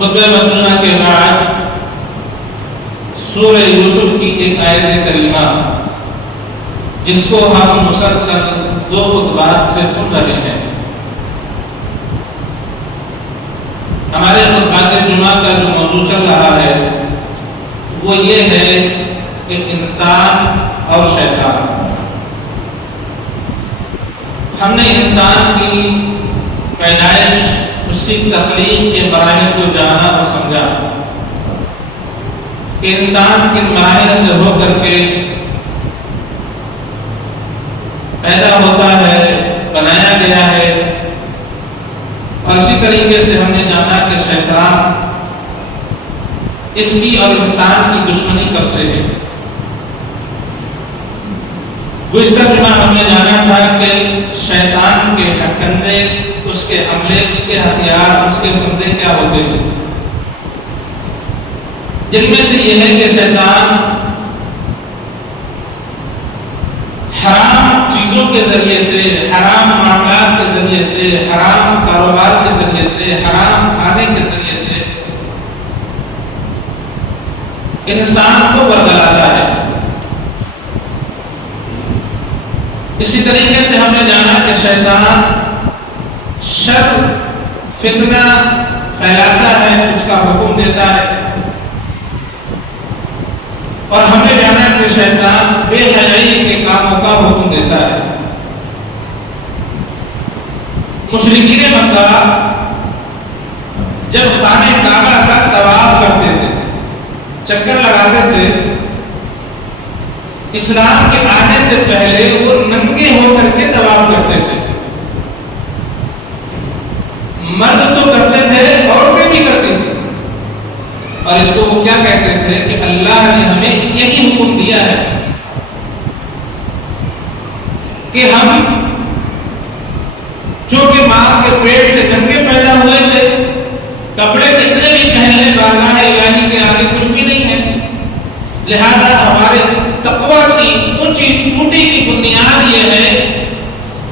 خطبہ مسنونہ کے بعد سورہ یوسف کی ایک آیت کریمہ جس کو ہم مسلسل 2 خطبات سے سن رہے ہیں. ہمارے خطبات جمعہ کا جو موضوع چل رہا ہے وہ یہ ہے کہ انسان اور شیطان. ہم نے انسان کی پیدائش، اس کی تخلیق کے مراحل کو جانا اور سمجھا کہ انسان کن مراحل سے ہو کر کے پیدا ہوتا ہے، بنایا گیا ہے. اور اسی طریقے سے ہم نے جانا کہ شیطان اس کی اور انسان کی دشمنی کب سے ہے. گزشتہ جمعہ ہم نے جانا تھا کہ شیطان کے ہتھکندے، اس کے عملے، اس کے ہتھیار، اس کے فندے کیا ہوتے ہیں، جن میں سے یہ ہے کہ شیطان حرام چیزوں کے ذریعے سے، حرام معاملات کے ذریعے سے، حرام کاروبار کے ذریعے سے، حرام کھانے کے ذریعے سے انسان کو برگلاتا ہے. اسی طریقے سے ہم نے جانا کہ شیطان شر، فتنہ پھیلاتا ہے، اس کا حکم دیتا ہے. اور ہم نے جانا کہ شیطان بے حیائی کے کاموں کا حکم دیتا ہے. مشرکین مکہ جب خانہ کعبہ کا طواف کرتے تھے، چکر لگاتے تھے، اسلام کے آنے سے پہلے وہ ننگے ہو کر کے طواف کرتے تھے. مرد تو کرتے تھے، عورتیں بھی کرتی تھیں. اور اس کو وہ کیا کہتے تھے کہ اللہ نے ہمیں یہی حکم دیا ہے کہ ہم جو کہ ماں کے پیٹ سے ننگے پیدا ہوئے تھے، کپڑے کتنے بھی پہن لیں، بارگاہ الہی کے آگے کچھ بھی نہیں ہے. لہذا ہمارے تقویٰ کی اونچی چوٹی کی بنیاد یہ ہے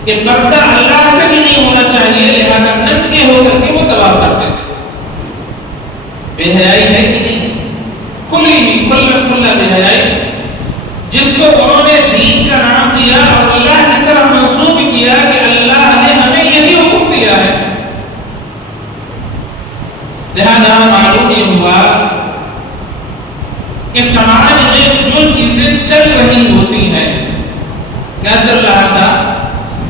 کہ پردہ اللہ سے بھی نہیں ہونا چاہیے. لہذا ننگے ہو کر کے وہ طواف کرتے تھے. بے حیائی ہے کہ نہیں؟ کل بے حیائی، جس کو انہوں نے دین کا نام دیا اور اللہ کی طرف منسوب کیا کہ اللہ نے ہمیں یہی حکم دیا ہے. لہذا معلوم یہ ہوا کہ سماج میں جو چیزیں چل رہی ہوتی ہیں، کیا چل رہا تھا؟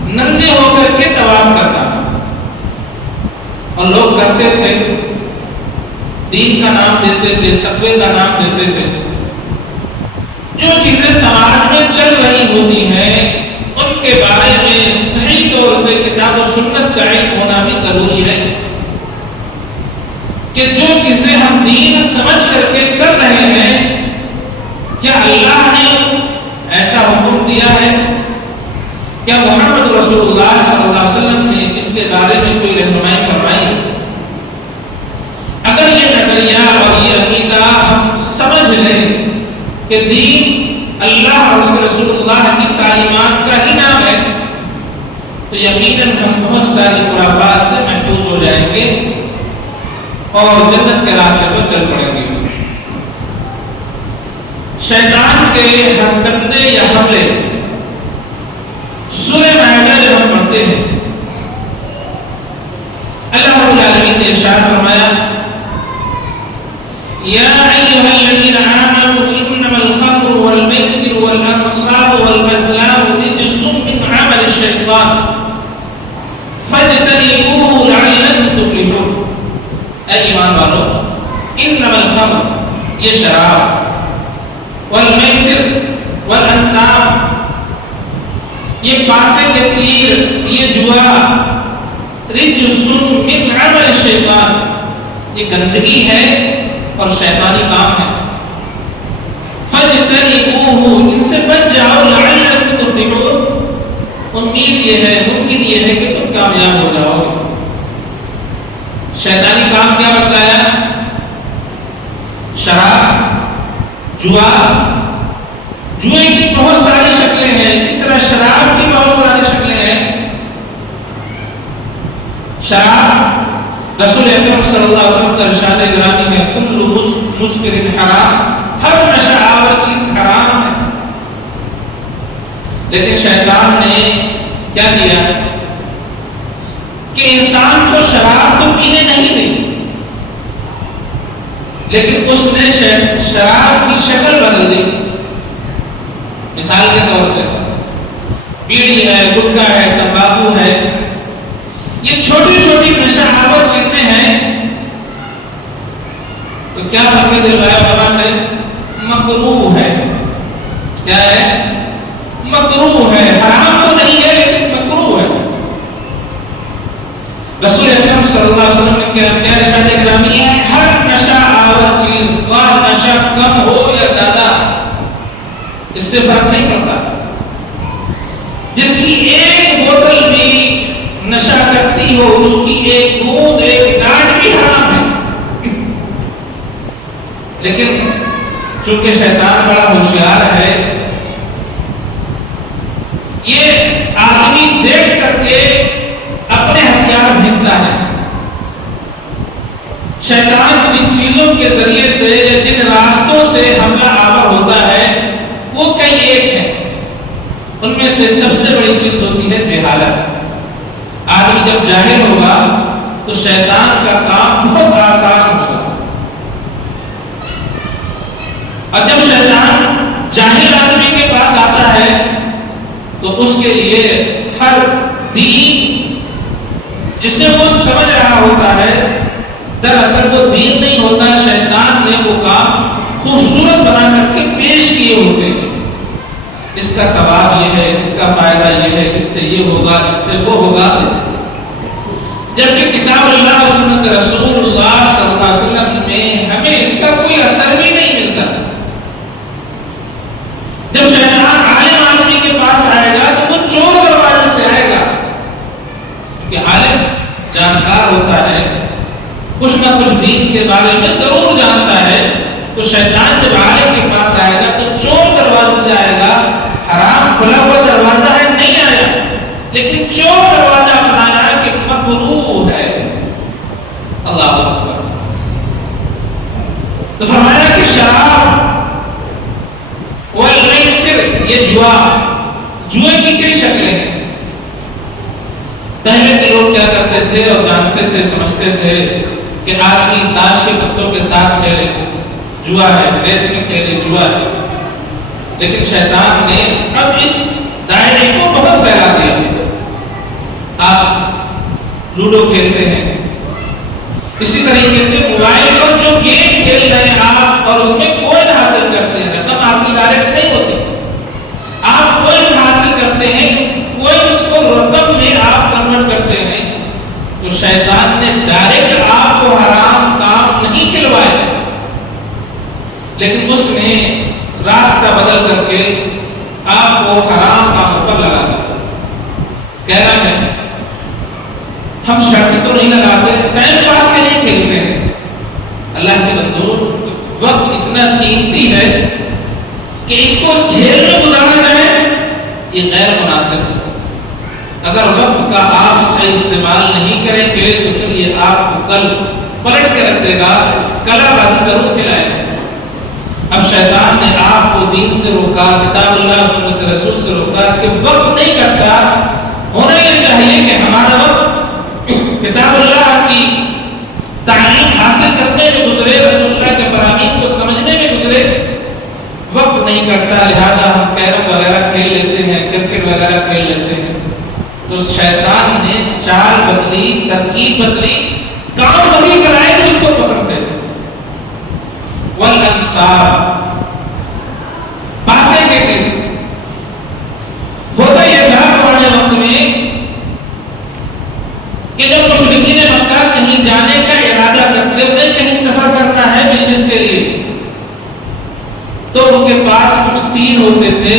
ننگے ہو کر کے طواف کرنا. اور لوگ کرتے تھے، دین کا نام دیتے تھے، تقوی کا نام دیتے تھے. جو چیزیں سماج میں چل رہی ہوتی ہیں ان کے بارے میں صحیح طور سے کتاب و سنت کا علم ہونا بھی ضروری ہے کہ جو چیزیں ہم دین سمجھ کر کے کر رہے ہیں، کیا اللہ نے ایسا حکم دیا ہے؟ کیا محمد رسول اللہ صلی اللہ علیہ وسلم نے اس کے بارے میں کوئی رہنمائی فرمائی؟ اگر یہ نظریہ اور یہ عقیدہ ہم سمجھ لیں کہ دین اللہ اور اس کے رسول اللہ کی تعلیمات کا ہی نام ہے، تو یقیناً ہم بہت ساری خرافات سے محفوظ ہو جائیں گے اور جنت کے راستے پر چل پڑیں گے. شیطان کے ہتھکندے یا حملے سورہ مائدہ جب ہم پڑھتے ہیں، اللہ رب العالمین نے ارشاد فرمایا: یا ایھا الذین آمنوا انما الخمر والمیسر والانصاب والازلام رجس من عمل الشیطان فاجتنبوه لعلکم تفلحون. اے ایمان والو، انما الخمر، یہ شراب، والمیسر والانصاب، یہ پاسے کے تیر، یہ جوا، رجس من عمل الشیطان، یہ گندگی ہے اور شیطانی کام ہے. فاجتنبوه، ان سے بچ جاؤ، لعلکم تفلحون، امید یہ ہے، ممکن یہ ہے کہ تم کامیاب ہو جاؤ گے. شیطانی کام کیا بتایا؟ شراب، جوا. جوئے کی بہت ساری شکلیں ہیں، اسی طرح شراب کی بہت ساری شکلیں ہیں. شراب رسول اکرم صلی اللہ علیہ وسلم کا ارشاد مسکر حرام، ہر نشہ آور چیز حرام ہے. لیکن شیطان نے کیا کیا کہ انسان کو شراب تو پینے نہیں دی، لیکن اس نے شراب کی شکل بدل دی. مثال کے طور سے بیڑی ہے، گٹکا ہے، تمباکو ہے، یہ چھوٹی چھوٹی نشہ آور چیزیں ہیں. تو کیا فرق دلوایا علماء سے؟ مکروہ ہے. کیا ہے؟ مکروہ ہے. حرام تو نہیں ہے لیکن مکروہ ہے. رسول اکرم صلی اللہ علیہ وسلم نے کیا ارشاد گرامی ہے؟ ہر نشہ آور چیز خواہ نشہ کم ہو یا زیادہ اس سے فرق نہیں پڑتا. جس کی ایک بوتل بھی نشہ کرتی ہو، اس کی ایک بوند ایک ڈانٹ بھی حرام ہے. لیکن چونکہ شیطان بڑا ہوشیار ہے، یہ آدمی دیکھ کر کے اپنے ہتھیار بھیجتا ہے. شیطان جن چیزوں کے ذریعے سے، جن راستوں سے حملہ آور ہوتا ہے وہ کئی ایک ہیں. ان میں سے سب سے بڑی چیز ہوتی ہے جہالت. آدمی جب جاہل ہوگا تو شیطان کا کام بہت آسان ہوگا. اور جب شیطان جاہل آدمی کے پاس آتا ہے تو اس کے لیے ہر دین جسے وہ سمجھ رہا ہوتا ہے دراصل وہ دین نہیں ہوتا. شیطان نے وہ کام خوبصورت بنا کر کے پیش کیے ہوتے ہیں. اس کا ثواب یہ ہے، اس کا فائدہ یہ ہے، اس سے یہ ہوگا، اس سے وہ ہوگا. جبکہ کتاب اللہ و سنت رسول اللہ صلی اللہ علیہ وسلم میں ہمیں اس کا کوئی اثر بھی نہیں ملتا. جب شیطان عالم آدمی کے پاس آئے گا تو وہ چور دروازے سے آئے گا، کیونکہ عالم جانکار ہوتا ہے، کچھ نہ کچھ دین کے بارے میں ضرور جانتا ہے. تو شیطان جب عالم کے پاس آئے گا تو چور دروازے سے آئے گا. حرام کھلا ہوا دروازہ ہے نہیں آیا، لیکن چور دروازہ بنانا ہے کہ مکروہ ہے. اللہ اکبر. تو فرمایا کہ شراب والمیسر، یہ جوا، جوئے کی کئی شکلیں ہیں. پہلے کے لوگ کیا کرتے تھے اور جانتے تھے، سمجھتے تھے کہ آدمی تاش کے پتوں کے ساتھ کھیلے جوا ہے، ریس میں کھیلے جوا ہے. لیکن شیطان نے اب اس دائرے کو بہت پھیلا دیا. آپ لوڈو کھیلتے ہیں، اسی طریقے سے موبائل پر جو گیم کھیل رہے ہیں آپ اور اس میں کوئن حاصل کرتے ہیں، رقم حاصل ڈائریکٹ نہیں ہوتی. آپ کوئن حاصل کرتے ہیں، کوئنس کو رقم میں آپ کنورٹ کرتے ہیں. تو شیطان نے ڈائریکٹ آپ کو حرام کام نہیں کھلوائے، لیکن اس نے راستہ بدل کر کے آپ کو حرام کاموں پر لگا دیا. کہہ رہا ہے ہم شرط تو نہیں لگاتے، ٹائم پاس کے نہیں کھیلتے ہیں. اللہ کے بندو، وقت اتنا قیمتی ہے کہ اس کو اس کھیل میں گزارا جائے یہ غیر مناسب ہے. اگر وقت کا آپ صحیح استعمال نہیں کریں گے تو پھر یہ آپ کو کل پلٹ کے رکھ دے گا، کلا بازی ضرور کھلائے گا. اب شیطان نے آپ کو دین سے روکا، کتاب اللہ سنت رسول سے روکا کہ وقت نہیں کرتا. ہونا یہ چاہیے کہ ہمارا وقت کتاب اللہ کی تعلیم حاصل کرنے میں گزرے، رسول اللہ کے فرامین کو سمجھنے میں گزرے. وقت نہیں کرتا، لہذا ہم کیرم وغیرہ کھیل لیتے ہیں، کرکٹ وغیرہ کھیل لیتے ہیں. تو شیطان نے چال بدلی، ترکیب بدلی، کام وہی کرائے جو اس کو پسند ہے. والانصار، پاسے کے دن ہوتا یہ تھا پرانے وقت میں کہ جب مشرکین مکہ کہیں جانے کا ارادہ کرتے تھے، کہیں سفر کرنا ہے بزنس کے لیے، تو ان کے پاس کچھ تیر ہوتے تھے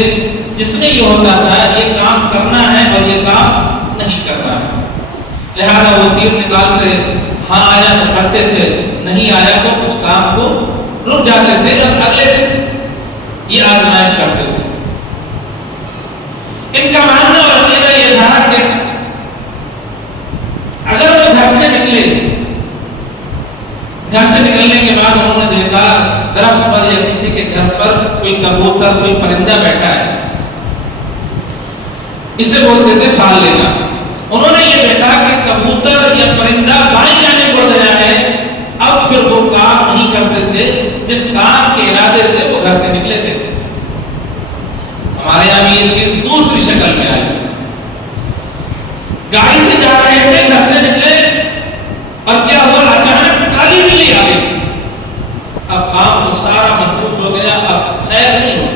جس میں یہ ہوتا تھا یہ کام کرنا ہے اور یہ کام نہیں کرنا ہے. لہذا وہ تیر نکالتے، ہاں آیا تو کرتے تھے، نہیں آیا تو اس کام کو رک جاتے تھے اور اگلے دن یہ آزمائش کرتے تھے. ان کا ماننا اور عقیدہ یہ تھا کہ اگر وہ گھر سے نکلے گھر سے نکلنے کے بعد انہوں نے دیکھا درخت پر یا کسی کے گھر پر کوئی کبوتر کوئی پرندہ بیٹھا ہے، اسے بولتے تھے پھال لینا۔ انہوں نے یہ دیکھا کہ کبوتر یا پرندہ بائیں جانب بڑھ گیا ہے، اب پھر وہ کام نہیں کرتے تھے جس کام کے ارادے سے وہ گھر سے نکلے تھے۔ ہمارے یہاں بھی یہ چیز دوسری شکل میں آئی، گاڑی سے جا رہے تھے، گھر سے نکلے اور کیا ہوا، اچانک کالی بلی آ گئی، اب کام تو سارا محفوظ ہو گیا، اب خیر نہیں ہو۔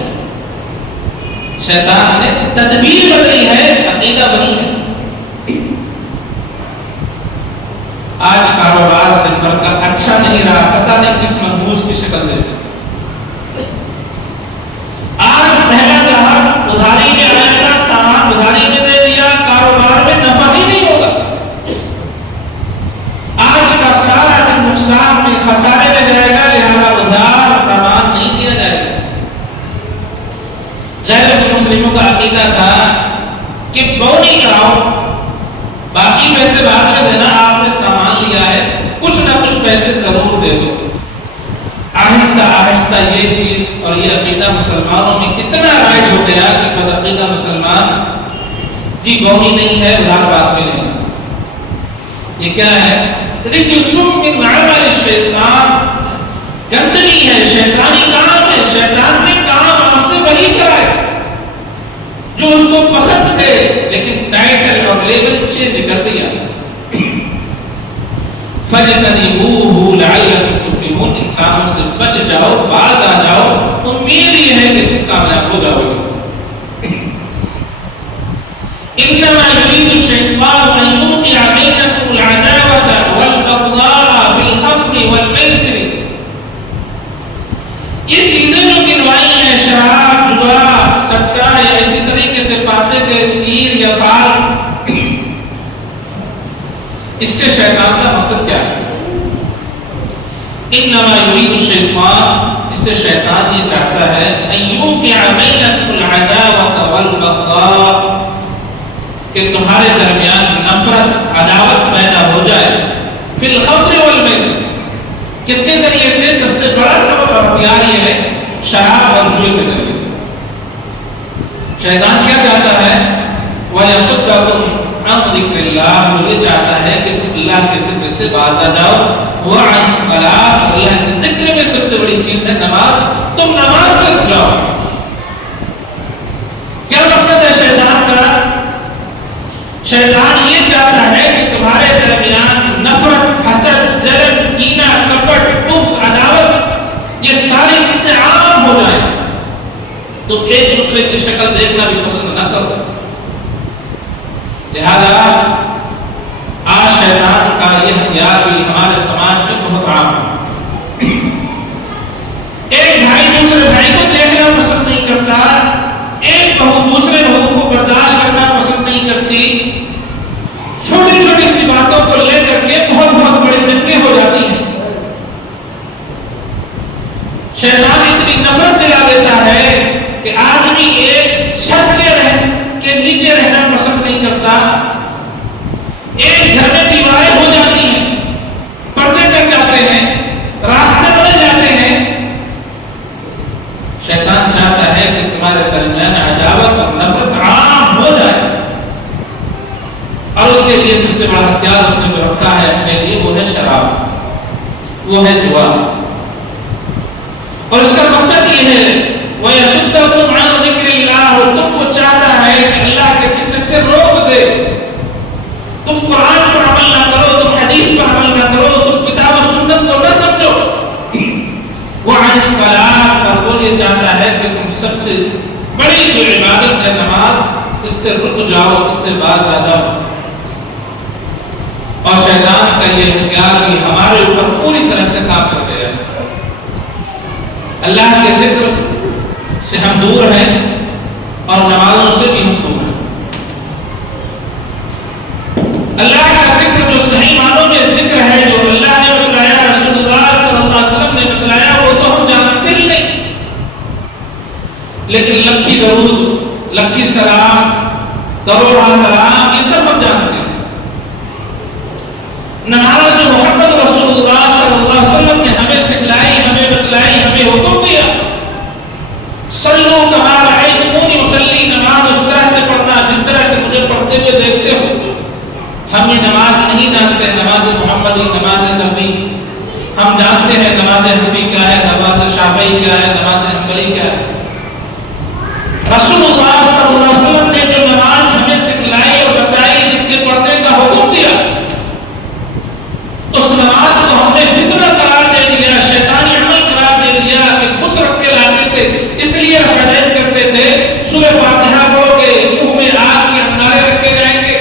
شیطان نے تدبیر بدلی ہے، عقیدہ بنی ہے۔ آج کاروبار دن بھر کا اچھا نہیں رہا، پتہ نہیں کس منحوس کی شکل دیتے۔ آج پہلا گاہک ادھاری میں آیا تھا، سامان ادھاری میں دے دیا، کاروبار میں نفع ہی نہیں ہوگا۔ آج کا سارا دن نقصان میں خسارے میں جائے گا، لہذا ادھار سامان نہیں دیا جائے گا۔ غیر مسلموں کا عقیدہ تھا کہ بونی کراؤ، باقی پیسے بعد میں دینا، آپ نے سامان لیا ہے کچھ نہ کچھ پیسے ضرور دے دو۔ آہستہ آہستہ یہ چیز اور یہ عقیدہ مسلمانوں میں اتنا رائج ہو گیا کہ بدعقیدہ مسلمان جی بونی نہیں ہے، ادھار بعد میں لینا۔ یہ کیا ہے؟ رجسم من عمل الشیطان، گندگی ہے، شیطانی کام ہے۔ شیطان نے کام آپ سے وہی کرائے جو اس کو پسند تھے، لیکن ٹائٹل اور لیبل چینج کر دیا۔ فَجْتَنِبُوهُ لَعَلَّكُمْ تُفْلِحُونَ، ان کاموں سے بچ جاؤ، باز آ جاؤ، امید یہ ہے کہ تم کامیاب ہو جاؤ گے۔ إِنَّمَا يُرِيدُ الشَّيْطَانُ أَن يُوقِعَ بَيْنَكُمُ الْعَدَاوَةَ وَالْبَغْضَاءَ فِي الْخَمْرِ وَالْمَيْسِرِ۔ یہ چیزیں جو گنوائی ہیں، شراب، جوا، سٹا یا اسی طریقے سے پاسے کے تیر یا فال، اس سے شیطان کا مقصد کیا ہے؟ انما یرید الشیطان، اس سے شیطان یہ چاہتا ہے ان یوقع بینکم العداوۃ والبغضاء، کہ تمہارے درمیان نفرت عداوت پیدا ہو جائے، فی الخمر والمیسر، کس کے ذریعے سے؟ سب سے بڑا سبب اور ہتھیار یہ ہے شراب اور جوئے کے ذریعے سے۔ شیطان کیا چاہتا ہے؟ وَيَصُدَّكُمْ عَنْ ذِكْرِ اللَّهِ، وہ یہ چاہتا ہے کہ تم اللہ کے ذکر سے باز آ جاؤ، وَعَنِ الصَّلَاةِ، اللہ کے ذکر میں سب سے بڑی چیز ہے نماز، تم نماز سے رک جاؤ۔ کیا مقصد ہے شیطان کا؟ شیطان یہ چاہتا ہے کہ تمہارے درمیان نفرت، حسد، جلن، کینہ، کپٹ، بغض، عداوت، یہ ساری چیزیں عام ہو جائیں، تم ایک دوسرے کی شکل دیکھنا بھی پسند نہ کرو۔ لہذا آج شیطان کا یہ ہتھیار بھی ہمارے سماج میں بہت عام ہے۔ ایک بھائی دوسرے بھائی کو دیکھنا پسند نہیں کرتا، ایک بہو دوسرے بہو کو برداشت کرنا پسند نہیں کرتی، چھوٹی چھوٹی سی باتوں کو لے کر کے بہت بہت بڑے جنگیں ہو جاتی ہیں۔ شیطان اتنی نفرت دلا دیتا ہے کہ آدمی ایک چھت کے نیچے رہنا پسند نہیں کرتا، ایک گھر میں دیواریں ہو جاتی ہیں، پردے کٹ جاتے ہیں، راستے بدل جاتے ہیں۔ شیطان چاہتا ہے کہ تمہارے درمیان عداوت اور نفرت عام ہو جائے، اور اس کے لیے سب سے بڑا ہتھیار اس نے جو رکھا ہے اپنے لیے وہ ہے شراب، وہ ہے جوا، اور اس کا مقصد یہ ہے وَيَصُدَّكُمْ عَنْ ذِكْرِ اللَّهِ، اور تم کو چاہتا ہے کہ اللہ کے ذکر سے روک دے، تم قرآن پر عمل نہ کرو، تم حدیث پر عمل نہ کرو، تم کتاب و سنت کو نہ سمجھو۔ وَعَنِ الصَّلَاةِ، اور وہ یہ چاہتا ہے کہ تم سب سے بڑی جو عبادت ہے نماز، اس سے رک جاؤ، اس سے باز آ جاؤ۔ اور شیطان کا یہ ہتھیار بھی ہمارے اوپر پوری طرح سے کام کر گیا ہے۔ اللہ کے ذکر سے ہم دور ہیں اور نمازوں سے بھی ہم دور ہیں۔ اللہ کا ذکر جو صحیح معنوں میں ذکر ہے، جو اللہ نے بتلایا، رسول اللہ صلی اللہ علیہ وسلم نے بتلایا، وہ تو ہم جانتے ہی نہیں، لیکن لکھی درود، لکھی سلام، کروڑا سلام، یہ سب ہم جانتے ہیں۔ نماز جو محمد رسول اللہ صلی اللہ علیہ وسلم نے ہمیں سکھلائی، ہمیں بتلائی، ہمیں حکم دیا، صلو کما رأیتمونی اصلی، نماز اس طرح سے پڑھنا جس طرح سے مجھے پڑھتے ہوئے دیکھتے ہو۔ ہم یہ نماز نہیں جانتے، نماز محمدی، نماز نبی، ہم جانتے ہیں نماز حنفی کیا ہے، نماز شافعی کیا ہے، نماز حنبلی کیا ہے۔ رسول اللہ صلی اللہ علیہ وسلم نے جو نماز ہمیں سکھلائی اور بتائی، جس کے پڑھنے کا حکم دیا، اس نماز کو ہم نے فتنہ قرار دے دیا، شیطانی عمل قرار دے دیا کہ بت رکھ کے لاتے تھے، اس لیے ہدایت کرتے تھے سورہ فاتحہ پڑھو گے منہ میں آگ کے انگارے رکھے جائیں گے۔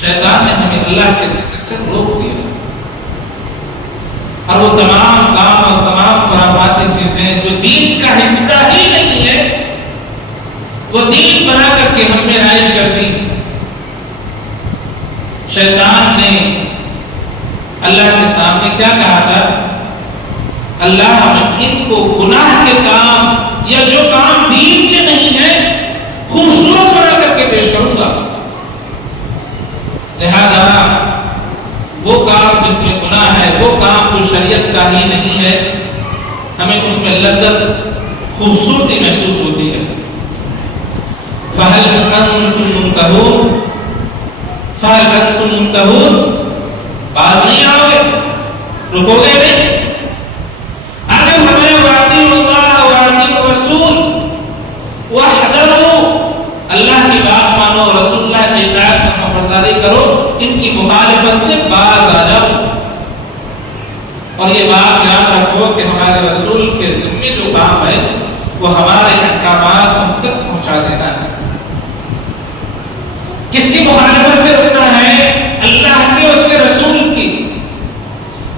شیطان نے ہمیں اللہ کے ذکر سے روک دیا، اور وہ تمام کام اور تمام خرافاتی چیزیں جو دین کا حصہ ہی نہیں ہے، وہ دین بنا کر کے ہم میں رائج کر دی۔ شیطان نے اللہ کے سامنے کیا کہا تھا؟ اللہ میں ان کو گناہ کے کام یا جو کام دین کے نہیں ہیں خوبصورت بنا کر کے پیش کروں گا، لہذا وہ کام جس میں گناہ ہے، وہ کام جو شریعت کا ہی نہیں ہے، ہمیں اس میں لذت، خوبصورتی محسوس ہوتی ہے۔ فَهَلْ أَنْتُمْ مُنْتَهُونَ فَهَلْ أَنْتُمْ مُنْتَهُونَ، باز نہیں آؤ گے، رکو گے نہیں؟ آگے ہمیں وَأَطِيعُوا اللَّهَ وَأَطِيعُوا الرَّسُولَ وَاحْذَرُوا، اللہ کی بات مانو، رسول اللہ کی اطاعت کا خبرداری کرو، ان کی مخالفت سے باز آ جاؤ۔ اور یہ بات یاد رکھو کہ ہمارے رسول کے ذمہ جو کام ہے وہ ہمارے احکامات ہم تک پہنچا دینا ہے۔ کس کی مخالفت سے رکنا ہے؟ اللہ کی اور اس کے رسول کی۔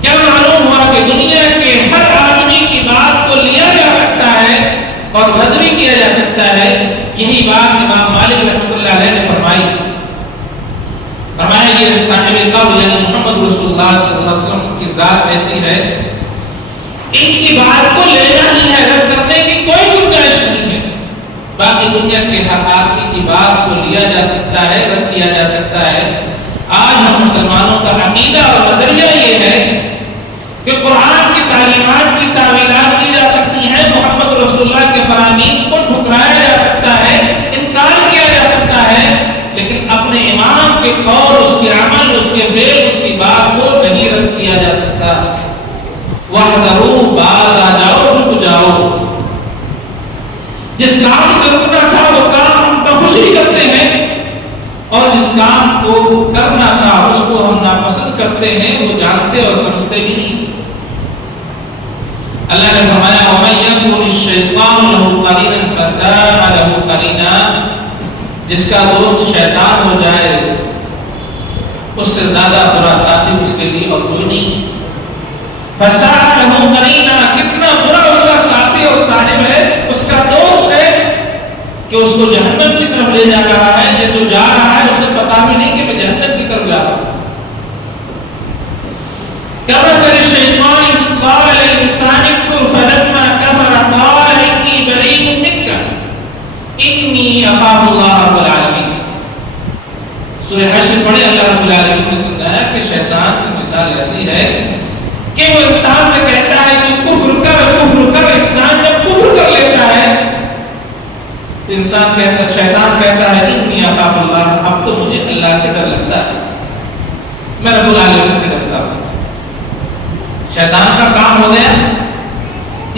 کیا معلوم ہوا کہ دنیا کے ہر آدمی کی بات کو لیا جا سکتا ہے اور رد بھی کیا جا سکتا ہے؟ یہی بات امام مالک رحمۃ اللہ علیہ نے فرمائی۔ فرمایا یہ صاحب قول یعنی محمد رسول اللہ صلی اللہ علیہ وسلم کی ذات ایسی ہے، ان کی بات کو لینا ہی ہے، رد کرنے کی کوئی گنجائش نہیں ہے۔ باقی دنیا کے ہر آدمی کی بات کو لیا جا سکتا ہے، رد کیا جا سکتا ہے۔ آج ہم مسلمانوں کا عقیدہ اور نظریہ یہ ہے کہ قرآن کی تعلیمات کی تعویلات کی جا سکتی ہیں، محمد رسول اللہ کے فرامین کو ٹھکرایا جا سکتا ہے، انکار کیا جا سکتا ہے، لیکن اپنے امام کے قول، اس کے عمل، اس کے فعل، اس کی بات کو نہیں رد کیا جا سکتا۔ وَاحْذَرُوا، باز آ جاؤ، رک جاؤ۔ جس کام سے رکنا تھا وہ کام ہم خوشی کرتے ہیں، اور جس کام کو کرنا تھا اس کو ہم ناپسند کرتے ہیں، وہ جانتے اور سمجھتے بھی نہیں۔ اللہ نے فرمایا وَمَن يَكُنِ الشَّيْطَانُ لَهُ قَرِينًا فَسَاءَ لَهُ قَرِينًا، جس کا دوست شیطان ہو جائے اس سے زیادہ برا ساتھی اس کے لیے اور کوئی نہیں۔ فَسَاءَ لَهُ قَرِينًا، کتنا برا اس کا ساتھی اور صاحب ہے، اس کا دوست ہے کہ اس کو جہنم کی طرف لے جا رہا ہے۔ یہ جو جا رہا ہے اسے پتا بھی نہیں کہ میں جہنم کی طرف جا رہا ہوں۔ كَمَثَلِ الشَّيْطَانِ إِذْ قَالَ لِلْإِنسَانِ اكْفُرْ فَلَمَّا كَفَرَ قَالَ إِنِّي بَرِيءٌ مِنكَ إِنِّي أَخَافُ اللَّهَ رَبَّ الْعَالَمِينَ۔ سورہ حشر پڑھے، اللہ رب العالمین نے سمجھایا کہ شیطان کی مثال ایسی ہے کہ وہ انسان سے کہتا ہے کہ کفر کر۔ انسان جب کفر کر لیتا ہے، انسان کہتا ہے، شیطان کہتا ہے انی اخاف اللہ، اب تو مجھے اللہ سے ڈر لگتا ہے، میں رب العالمین سے ڈرتا ہوں۔ شیطان کا کام ہو گیا،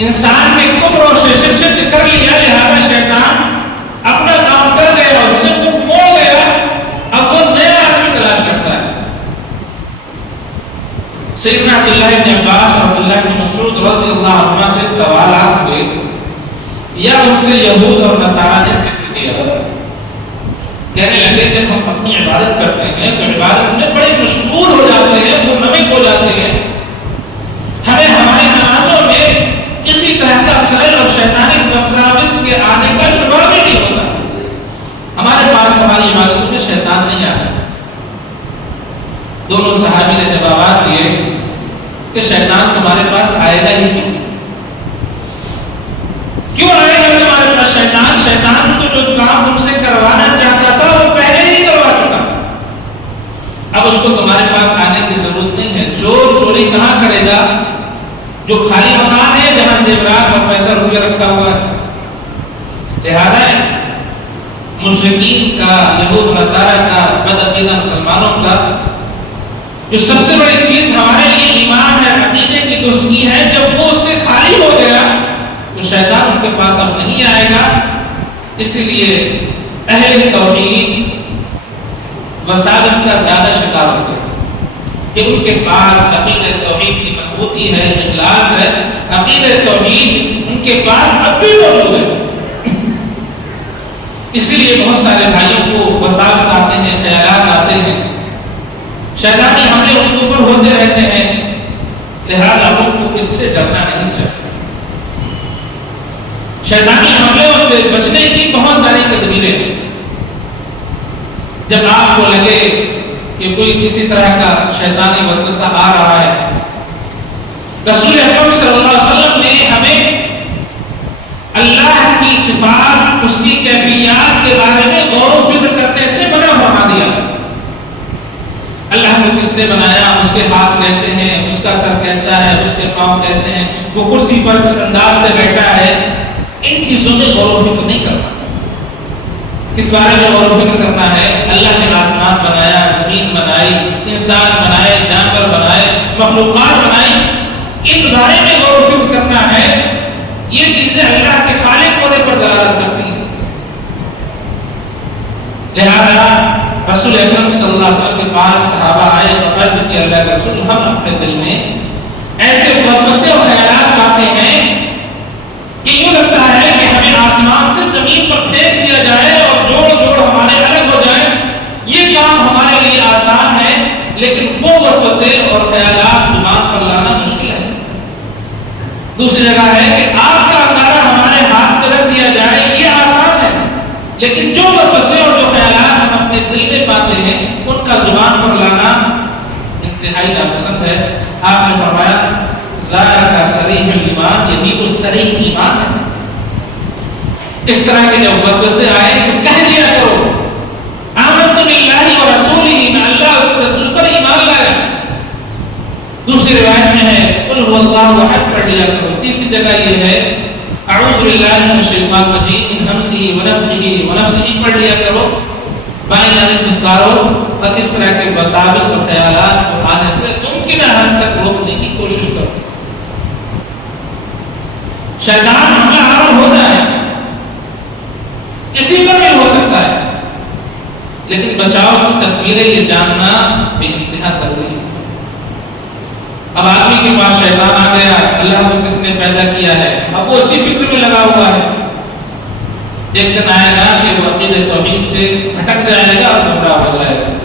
انسان نے کفر اور شرک کر لیا، لہذا شیطان اپنا کام کر گیا، اس سے منہ موڑ گیا، اب وہ نیا آدمی تلاش کرتا ہے۔ سیدنا عبداللہ بن عباس اور عبداللہ بن مسعود رضی اللہ عنہ سے سوالات ہوئے، یا ان سے یہود اور نصارہ نے ذکر کیا، کہنے لگے جب ہم اپنی عبادت کرتے ہیں تو عبادت میں بڑے مشغول ہو جاتے ہیں، منہمک ہو جاتے ہیں، ہمیں ہماری نمازوں میں کسی طرح کا خلل اور شیطانی وسواس کے آنے کا شبہ بھی نہیں ہوتا، ہمارے پاس ہماری عبادتوں میں شیطان نہیں آتا۔ دونوں صحابی نے جوابات دیے کہ شیطان تمہارے پاس آئے گا ہی کیوں آئے گا تمہارے پاس شیطان؟ شیطان تو جو کام تم سے کروانا چاہتا تھا وہ پہلے ہی کروا چکا، اب اس کو تمہارے پاس آنے کی ضرورت نہیں ہے۔ چور چوری کہاں کرے گا؟ جو خالی مکان ہے جہاں زیورات اور پیسہ روپیہ رکھا ہوا ہے. لہذا مشرکین کا، یہود نصارہ کا، بدعقیدہ مسلمانوں کا جو سب سے بڑی چیز ہمارے لیے ایمان ہے، عقیدے کی درستگی ہے، جب وہ اس سے خالی ہو گیا تو شیطان ان کے پاس اب نہیں آئے گا. اسی لیے اہل توحید وساوس کا زیادہ شکار ہوتے ہیں کہ ان کے پاس عقیدہ توحید کی مضبوطی ہے، اخلاص ہے، عقیدہ توحید ان کے پاس اب بھی موجود ہے. اسی لیے بہت سارے بھائیوں کو وساوس آتے ہیں، خیالات آتے ہیں، شیطانی حملے ان کے اوپر ہوتے رہتے ہیں. لہذا ان کو اس سے ڈرنا نہیں چاہیے. شیطانی حملوں سے بچنے کی بہت ساری تدبیریں ہیں. جب آپ کو لگے کہ کوئی کسی طرح کا شیطانی وسوسہ آ رہا ہے، رسول اکرم صلی اللہ علیہ وسلم نے ہمیں اللہ کی صفات، اس کی کیفیات کے بارے میں غور و فکر کرنے سے منع فرما دیا. اللہ کو کس نے بنایا، اس کے ہاتھ کیسے ہیں، اس کا سر کیسا ہے، اس کے پاؤں کیسے ہیں، وہ کرسی پر کس انداز سے بیٹھا ہے، ان چیزوں میں غور و فکر نہیں کرنا. اس بارے میں غور و فکر کرنا ہے اللہ نے آسمان بنایا، زمین بنائی، انسان بنائے، جانور بنائے، مخلوقات بنائی، ان بارے میں غور و فکر کرنا ہے. یہ چیزیں اللہ کے خالق ہونے پر دلالت کرتی ہیں. لہذا رسول اکرم صلی اللہ علیہ وسلم کے پاس صحابہ آئے اور عرض کی اللہ کے رسول، ہم اپنے دل میں ایسے وسوسے اور خیالات آتے ہیں کہ یوں لگتا ہے کہ ہمیں آسمان سے زمین پر پھینک دیا جائے اور جوڑ جوڑ ہمارے الگ ہو جائے. یہ کام ہمارے لیے آسان ہے، لیکن وہ وسوسے اور خیالات زبان پر لانا مشکل ہے. دوسری جگہ ہے کہ آگ کا انگارہ ہمارے ہاتھ میں رکھ دیا جائے، یہ آسان ہے، لیکن جو وسوسے اور جو خیالات ہم اپنے دل میں پاتے ہیں ان کا زبان پر لانا انتہائی ناپسند ہے. آپ نے فرمایا لا کا صریح الایمان، یہی وہ صریح ایمان ہے. اس طرح کے جب وسوسے آئے تو کہہ دیا کرو آمنت باللہ و رسولہ، میں اللہ اس رسول پر ایمان لایا. دوسری روایت میں ہے قل هو اللہ احد پڑھ لیا کرو. تیسری جگہ یہ ہے اعوذ باللہ من الشیطان الرجیم من ہمزہ ونفخہ ونفثہ پڑھ لیا کرو. بائیں جانب تذکارو. اور اس طرح کے وساوس اور خیالات کو آنے سے ممکنہ حد تک روکنے کی کوشش کرو. شیطان حملہ آور ہوتا ہے، کسی پر بھی ہو سکتا ہے، لیکن بچاؤ کی تدبیریں یہ جاننا بے انتہا ضروری ہے. اب آدمی کے پاس شیطان آ گیا، اللہ کو کس نے پیدا کیا ہے، اب وہ اسی فکر میں لگا ہوا ہے. ایک دن آئے گا کہ وہ عقیدہ توحید سے بھٹک جائے گا اور گمراہ ہو جائے گا.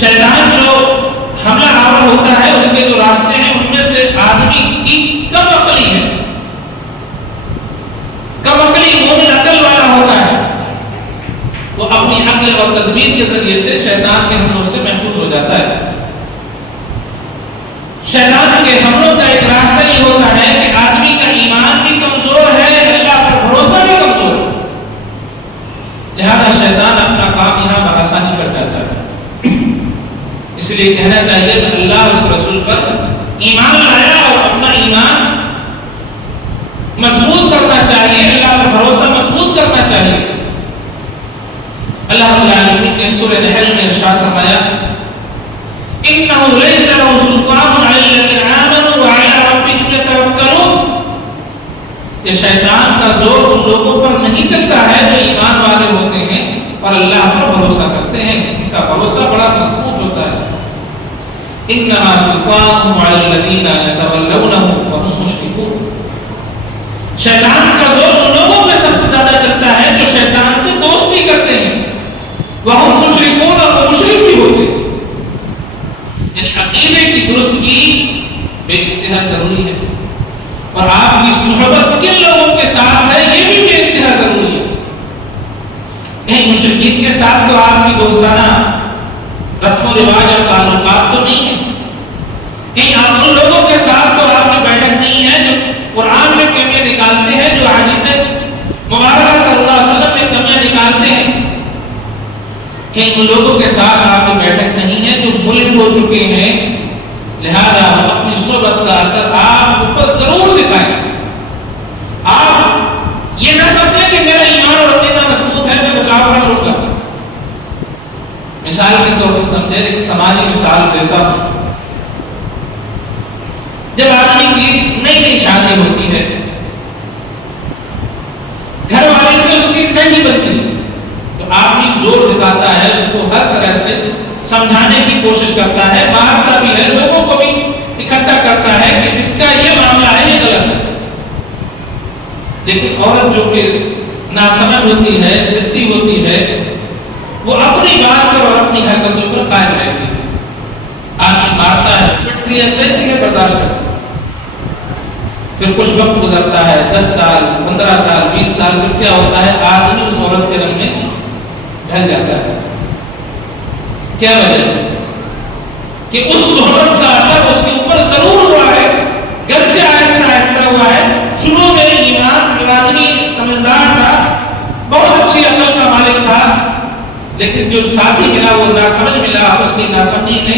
شیطان جو حملہ آور ہوتا ہے اس کے جو راستے ہیں ان میں سے آدمی کی کم عقلی ہے، کم عقلی مومن عقل والا ہوتا ہے، وہ اپنی عقل اور تدبیر کے ذریعے سے شیطان کے حملوں سے محفوظ ہو جاتا ہے. شیطان کے حملوں کا ایک راستہ یہ ہوتا ہے کہ آدمی کا ایمان بھی کمزور ہے، اللہ پر بھروسہ بھی کمزور ہے. لہذا شیطان اپنا کام یہاں پر آسانی کر جاتا ہے. اس لیے کہنا چاہیے کہ اللہ اس رسول پر ایمان لایا اور اپنا ایمان مضبوط کرنا چاہیے، اللہ پر بھروسہ مضبوط کرنا چاہیے. اللہ رب العالمین نے سورہ نحل میں ارشاد فرمایا انه ليس له سلطان على الذين آمنوا وعلى ربهم يتوكلون. یہ شیطان کا زور ان لوگوں پر نہیں چلتا ہے جو ایمان والے ہوتے ہیں اور اللہ پر بھروسہ کرتے ہیں، ان کا بھروسہ بڑا مضبوط ہوتا ہے. انما سلطانه على الذين يتولونه وهم مشركون. شیطان کا زور ان لوگوں پہ سب سے زیادہ چلتا ہے جو شیطان سے دوستی کرتے ہیں، وهم مشركون، اور وہ مشرک بھی ہوتے ہیں. یعنی عقیدے کی درستگی بے انتہا ضروری ہے، اور آپ کی صحبت کن لوگوں کے ساتھ ہے یہ بھی بے انتہا ضروری ہے. کہیں مشرکین کے ساتھ تو آپ کی دوستانہ رسم و رواج اور تعلقات تو نہیں ہے، کہیں آپ ان لوگوں کے ساتھ تو آپ کی بیٹھک نہیں ہے جو قرآن میں کمیاں نکالتے ہیں، جو حدیث مبارکہ صلی اللہ علیہ وسلم میں کمیاں نکالتے ہیں. کہ ان لوگوں کے ساتھ آپ کی بیٹھک نہیں ہے جو ملحد ہو چکے ہیں، لہذا اپنی صحبت کا اثر آپ اوپر ضرور دکھائیں. آپ یہ نہ سمجھیں کہ میرا ایمان اور عقیدہ مضبوط ہے میں بچاؤ کر لوں گا. مثال کے طور سے سمجھے، ایک سماجی مثال دیتا ہوں. جب آدمی کی نئی نئی شادی ہوتی ہے، گھر والے سے اس کی نہیں بنتی، تو آدمی زور دکھاتا ہے، اس کو ہر طرح سے سمجھانے کی کوشش کرتا ہے، مارتا بھی ہے، لوگوں کو بھی اکٹھا کرتا ہے کہ اس کا یہ معاملہ ہے، یہ غلط ہے. لیکن عورت جو کہ ناسمجھ ہوتی ہے، ضدی ہوتی ہے، وہ اپنی بات پر اور اپنی حرکتوں پر قائم رہتی ہے. آدمی مارتا ہے، پٹتی ہے، سہتی ہے، برداشت کرتی ہے. پھر کچھ وقت گزرتا ہے، 10 سال 15 سال 20 سال، پھر کیا ہوتا ہے، آدمی اس عورت کے رنگ میں ڈھل جاتا ہے. کیا وجہ ہے؟ کہ اس صحبت کا اثر اس کے اوپر ضرور ہوا ہے، گرچہ آہستہ آہستہ ہوا ہے. شروع میں ایمان آدمی سمجھدار تھا، بہت اچھی عقل کا مالک تھا، لیکن جو ساتھی ملا وہ ناسمجھ ملا، اس کی ناسمجھی نے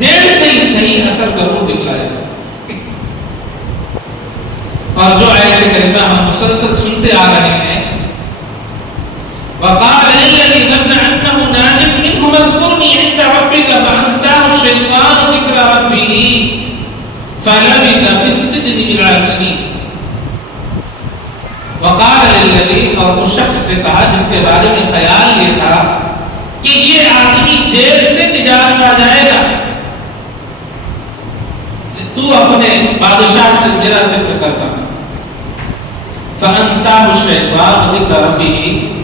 دیر سے ہی صحیح اثر ضرور دکھلایا. اور جو آیت کریمہ ہم مسلسل سنتے آ رہے ہیں، وَقَالَ لِلَّذِي ظَنَّ أَنَّهُ نَاجٍ مِّنْهُ اذْكُرْنِي عِندَ رَبِّكَ فَأَنسَاهُ الشَّيْطَانُ ذِكْرَ رَبِّهِ فَلَبِثَ فِي السِّجْنِ بِضْعَ سِنِينَ. وَقَالَ لِلَّذِي، اور اس شخص سے کہا جس کے بارے میں خیال یہ تھا کہ یہ آدمی جیل سے نجات پا جائے گا، تو اپنے بادشاہ سے میرا ذکر کرتا. فَأَنسَاهُ الشَّيْطَانُ ذِكْرَ رَبِّهِ،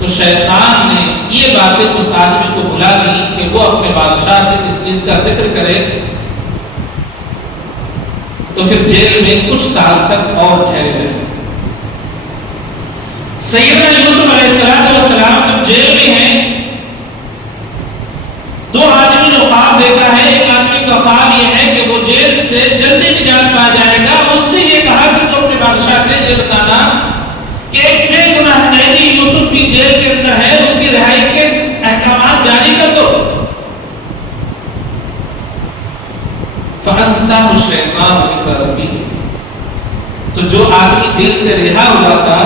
تو شیطان نے یہ باتیں اس آدمی کو بلا دی کہ وہ اپنے بادشاہ سے اس چیز کا ذکر کرے. تو پھر جیل میں کچھ سال تک اور ٹھہرے رہے. سیدنا یوسف علیہ السلام جب جیل میں ہیں، 2 آدمی نے خواب دیکھا ہے. ایک آدمی کا خواب یہ ہے کہ وہ جیل سے جلدی نجات پا جائے گا. اس سے یہ کہا کہ تو اپنے بادشاہ سے یہ بتانا کہ ایک بے گناہ قیدی یوسف بھی جیل کے اندر ہے، اس کی رہائی کے احکامات جاری کر دو. فَأَنسَاهُ الشَّيْطَانُ ذِكْرَ رَبِّهِ، تو جو آدمی جیل سے رہا ہوا تھا،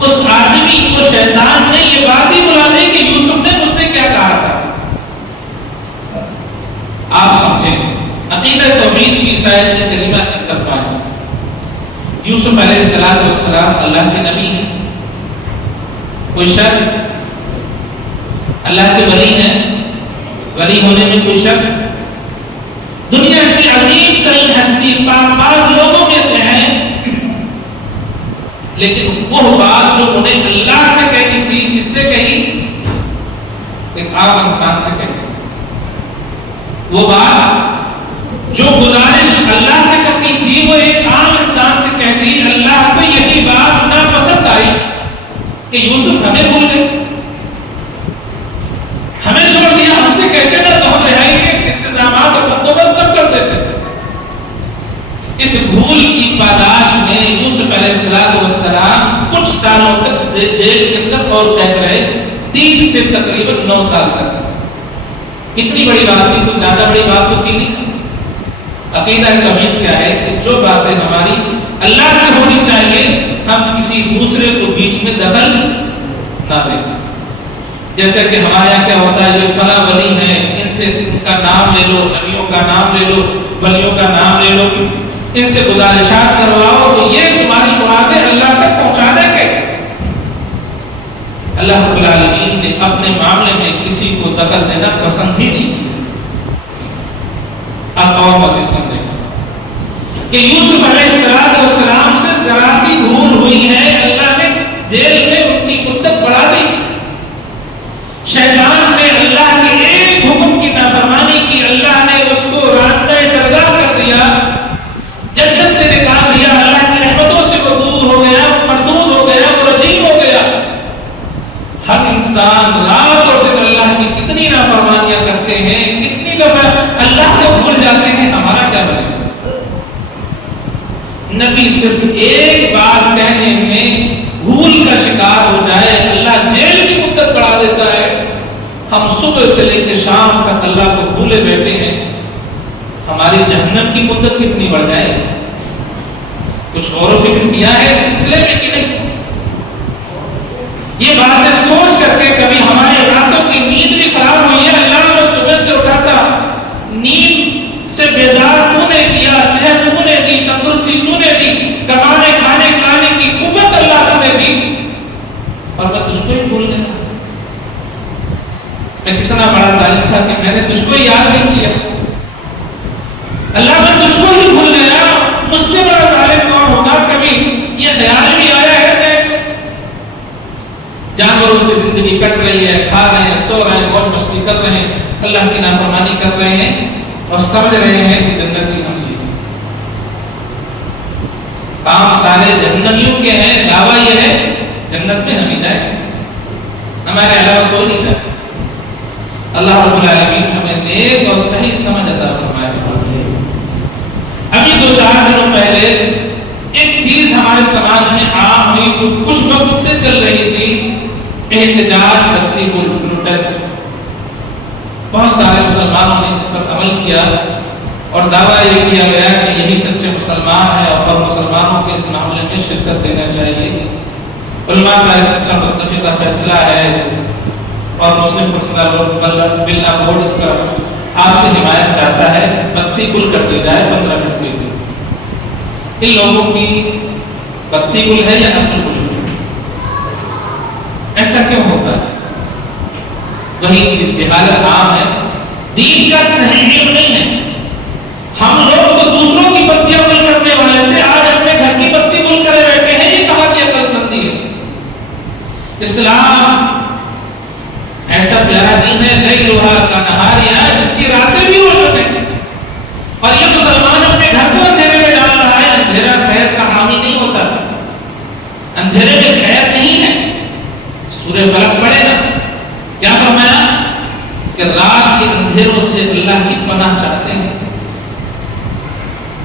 اس آدمی کو شیطان نے یہ بات ہی بلا دی کہ یوسف نے مجھ سے کیا کہا تھا. آپ سمجھیں، عقیدہ توحید کی شاید کریمہ کر پائیں. یوسف علیہ السلام اللہ کے نبی ہیں، کوئی شک؟ اللہ کے ولی ہیں، ولی ہونے میں کوئی شک؟ دنیا کی عظیم ترین ہستی پاک لوگوں میں سے ہیں، لیکن وہ بات جو انہیں اللہ سے کہی تھی، کس سے کہی؟ ایک عام انسان سے کہی. وہ بات جو گزارش اللہ سے کرنی تھی وہ ایک عام انسان سے کہتی. اللہ کو یہی بات ناپسند آئی کہ یوسف ہمیں بھول گئے، ہمیں چھوڑ دیا. ہم سے کہتے نا تو ہم رہائی کے انتظامات اور بندوبست سب کر دیتے. اس بھول کی پاداش میں یوسف علیہ السلام کچھ سالوں تک جیل کے اندر اور قید رہے، 3 سے تقریباً 9 سال تک. کتنی بڑی بات تھی؟ کچھ زیادہ بڑی بات تو تھی نہیں. عقیدہ توحید کیا ہے کہ جو باتیں ہماری اللہ سے ہونی چاہیے ہم کسی دوسرے کو بیچ میں دخل نہ دیں. جیسے کہ ہمارے یہاں کیا ہوتا ہے، یہ فلاں ولی ہیں، ان سے ان کا نام لے لو، نبیوں کا نام لے لو، ولیوں کا نام لے لو، ان سے گزارشات کرواؤ تو یہ تمہاری مرادیں اللہ تک پہنچا دیں گے. اللہ رب العالمین نے اپنے معاملے میں کسی کو دخل دینا پسند ہی نہیں کیا. اب اور مزید سمجھیں کہ یوسف علیہ السلام سے ذرا سی بھول ہوئی ہے، اللہ نے جیل میں ان کی مدت بڑھا دی. شیطان نے اللہ کے ایک حکم کی نافرمانی کی، اللہ نے اس کو راندہ درگاہ کر دیا، جنت سے نکال دیا، اللہ کی رحمتوں سے وہ دور ہو گیا، مردود ہو گیا، وہ رجیم ہو گیا. ہر انسان رات اور دن اللہ کی کتنی نافرمانیاں کرتے ہیں، کتنی دفعہ اللہ کو بھول جاتے ہیں. ہمارا کیا بنے؟ نبی صرف ایک بات کہنے میں بھول کا شکار ہو جائے، اللہ جیل کی مدت بڑھا دیتا ہے. ہم صبح سے لے کے شام تک اللہ کو بھولے بیٹھے ہیں. ہماری جہنم کی مدت کتنی بڑھ جائے؟ کچھ غور و فکر کیا ہے اس سلسلے میں کہ نہیں؟ یہ باتیں سوچ کر کے کبھی ہمارے راتوں کی نیند بھی خراب ہوئی ہے؟ اللہ نے صبح سے اٹھاتا، نیند سے بیدار تو نے کیا، صحت تو نے دی، تندرستی تو نے دی، کمانے کھانے کھانے کی قوت اللہ تو نے دی، اور میں تجھ کو ہی بھول گیا۔ میں کتنا بڑا ظالم تھا کہ میں نے تجھ کو یاد نہیں کیا۔ اللہ میں تجھ کو ہی بھول گیا۔ مجھ سے بڑا ظالم کون ہوگا؟ کبھی یہ خیال بھی آیا ہے کہ جانوروں سے زندگی کٹ رہی ہے، کھا رہے ہیں، سو رہے ہیں، موج مستی کر رہے ہیں، اللہ کی نافرمانی کر رہے ہیں اور سمجھ رہے ہیں کہ جنتی ہم یہ کام سارے جہنمیوں کے ہیں، دعویٰ یہ ہے جنت میں ہم جائیں، ہمارے علاوہ کوئی نہیں جائے۔ اللہ رب العالمین ہمیں نیک اور صحیح سمجھ عطا فرمائے۔ ابھی 2-4 دنوں پہلے ایک چیز ہمارے سماج میں عام ہوئی، کچھ وقت سے چل رہی تھی، احتجاج بھکتی کو پروٹیسٹ۔ بہت سارے مسلمانوں نے اس پر عمل کیا اور دعویٰ یہ کیا گیا کہ یہی سچے مسلمان ہیں اور مسلمانوں کے اس معاملے میں شرکت دینا چاہیے۔ علماء کا متفقہ فیصلہ ہے اور مسلم پرسنل بل بورڈ اس کا آپ سے حمایت چاہتا ہے، بتی گل کر دی جائے 15 منٹ کے لیے۔ ان لوگوں کی بتی گل ہے یا نقل گل ہے؟ ایسا کیوں ہوتا ہے؟ وہی چیز جہالت عام ہے، دین کا صحیح علم نہیں ہے۔ ہم لوگ تو دوسروں کی بتیاں گل کرنے والے تھے، آج اپنے گھر کی بتی گل کرے بیٹھے ہیں، یہ کہاں کی عقل مندی ہے؟ اسلام ایسا پیارا دین ہے، نہیں لوہا کا نہاریا، جس کی راتیں بھی روشن ہیں، اور یہ مسلمان اپنے گھر کو اندھیرے میں ڈال رہا ہے۔ اندھیرا خیر کا حامی نہیں ہوتا، اندھیرے میں خیر نہیں ہے۔ سورہ فلق پڑھے نا، کیا فرمایا کہ رات کے اندھیروں سے اللہ کی پناہ چاہتے ہیں۔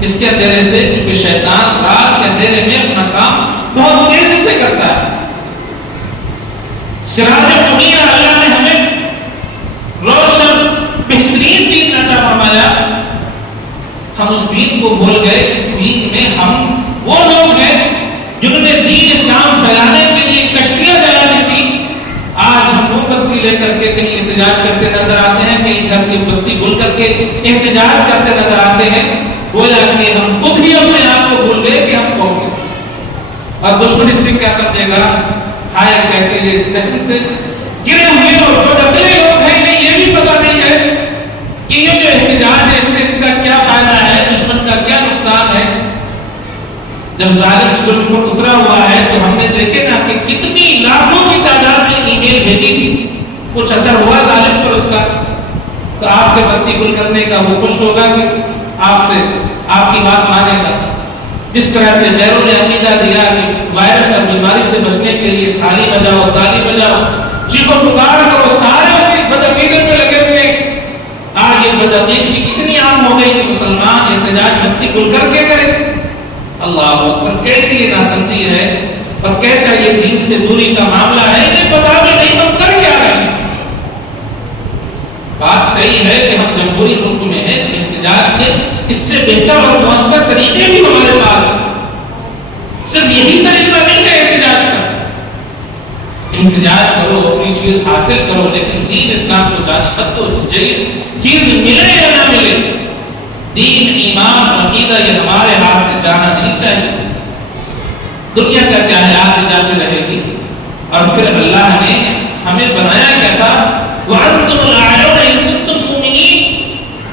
اس کے اندھیرے سے، کیونکہ شیطان رات کے اندھیرے میں اپنا کام بہت تیزی سے کرتا ہے۔ سراج منیر اللہ نے ہمیں روشن بہترین دین عطا فرمایا، ہم اس دین کو بھول گئے۔ اس دین میں ہم وہ لوگ ہیں جنہوں نے دین اسلام پھیلانے کے لیے کشتیاں جلا دی تھی، آج ہم موم بتی لے کر کے کہیں احتجاج کرتے نظر آتے ہیں، کہیں گھر کی بتی گل کر کے احتجاج کرتے نظر آتے ہیں۔ گویا کہ ہم خود ہی اپنے آپ کو بھول گئے کہ ہم کون ہیں، اور دشمن اس سے کیا سمجھے گا؟ ہائے کیسے یہ ذہن سے گرے ہوئے اور بدعقل لوگ ہیں، انہیں یہ بھی پتہ نہیں ہے کہ یہ جو احتجاج ہے اس سے ان کا کیا فائدہ ہے، دشمن کا کیا نقصان ہے۔ جب ظالم ظلم پر اترا ہوا ہے تو ہم نے دیکھے نا کہ کتنی لاکھوں کی تعداد میں ای میل بھیجی تھی، کچھ اثر ہوا ظالم پر اس کا؟ تو آپ کے بتی گل کرنے کا وہ خوش ہوگا کہ آپ سے آپ کی بات مانے گا؟ جس طرح سے غیروں نے عقیدہ دیا کہ وائرس اور بیماری سے بچنے کے لیے تالی بجاؤ، تالی بجاؤ، چیخو پکار کرو، سارے اسی بدعقیدت میں لگے ہوئے۔ آج یہ بدعقیدگی اتنی عام ہو گئی کہ مسلمان احتجاج بتی گل کر کے کرے۔ اللہ اکبر، کیسی یہ ناسمجھی ہے اور کیسا یہ دین سے دوری کا معاملہ ہے، انہیں پتا بھی نہیں ہم کر کیا رہے ہیں۔ بات صحیح ہے کہ ہم جمہوری ملک میں ہیں، احتجاج کے اس سے بہتر اور مؤثر طریقے بھی ہمارے پاس ہیں۔ صرف یہی طریقہ نہیں ہے احتجاج کا، احتجاج کرو، اپنی چیز حاصل کرو، لیکن دین اسلام کو جانے مت دو۔ چیز ملے یا نہ ملے، دین، ایمان اور عقیدہ یہ ہمارے ہاتھ سے جانا نہیں چاہیے۔ دنیا کا کیا ہے، آتے جاتے رہے گی، اور پھر اللہ نے ہمیں بنایا کیا تھا؟ وَأَنْتُمُ الْأَعْلَوْنَ إِن كُنتُم مُؤْمِنِينَ۔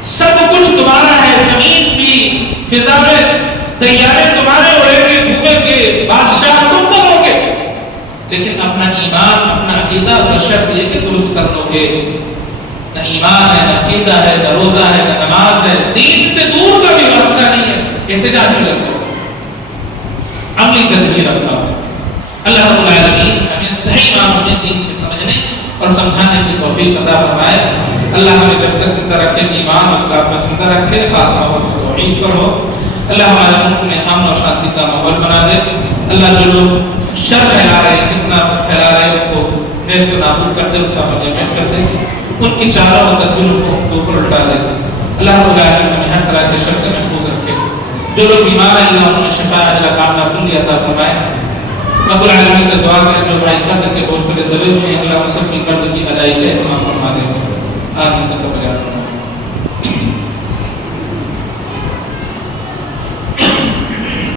سب کچھ تمہارا ہے، زمین بھی، فضا میں طیارے تمہارے اڑیں گے، گھومیں گے، بادشاہ تم بنو گے، لیکن اپنا ایمان، اپنا عقیدہ بشرط یہ کہ درست کر لو گے۔ نہ ایمان ہے، نہ عقیدہ ہے، نہ روزہ ہے، نہ نماز ہے، دین سے دور کا بھی واسطہ نہیں ہے، احتجاج میں لگو، عملی تدبیر اپناؤ۔ اللہ رب العالمین ہمیں صحیح معنوں میں دین کے سمجھنے اور سمجھانے کی توفیق عطا فرمائے۔ اللہ ہمیں جب تک زندہ رکھے، ایمان اور اسلام میں زندہ رکھے، خاتمہ ہو توحید پر ہو۔ اللہ ہمارے ملک میں امن اور شانتی کا ماحول بنا دے۔ اللہ جو لوگ شر پھیلا رہے، فتنہ پھیلا رہے، ان کو نیست و نابود کر دے، ان کا مجمع کر دے، ان کی چالوں اور تدبیروں کو اوپر الٹا دے۔ اللہ رب العالمین ہمیں ہر طرح کے شر سے محفوظ رکھے. جو لوگ بیمار ہیں اللہ انہیں شفا عاجلہ کاملہ کلی عطا فرمائے. رب العالمین سے دعا کریں جو بھائی قرض کے بوجھ پہ دبے ہوئے ہیں اللہ ان سب کی قرض کی ادائیگی اہتمام فرما دے. آمین.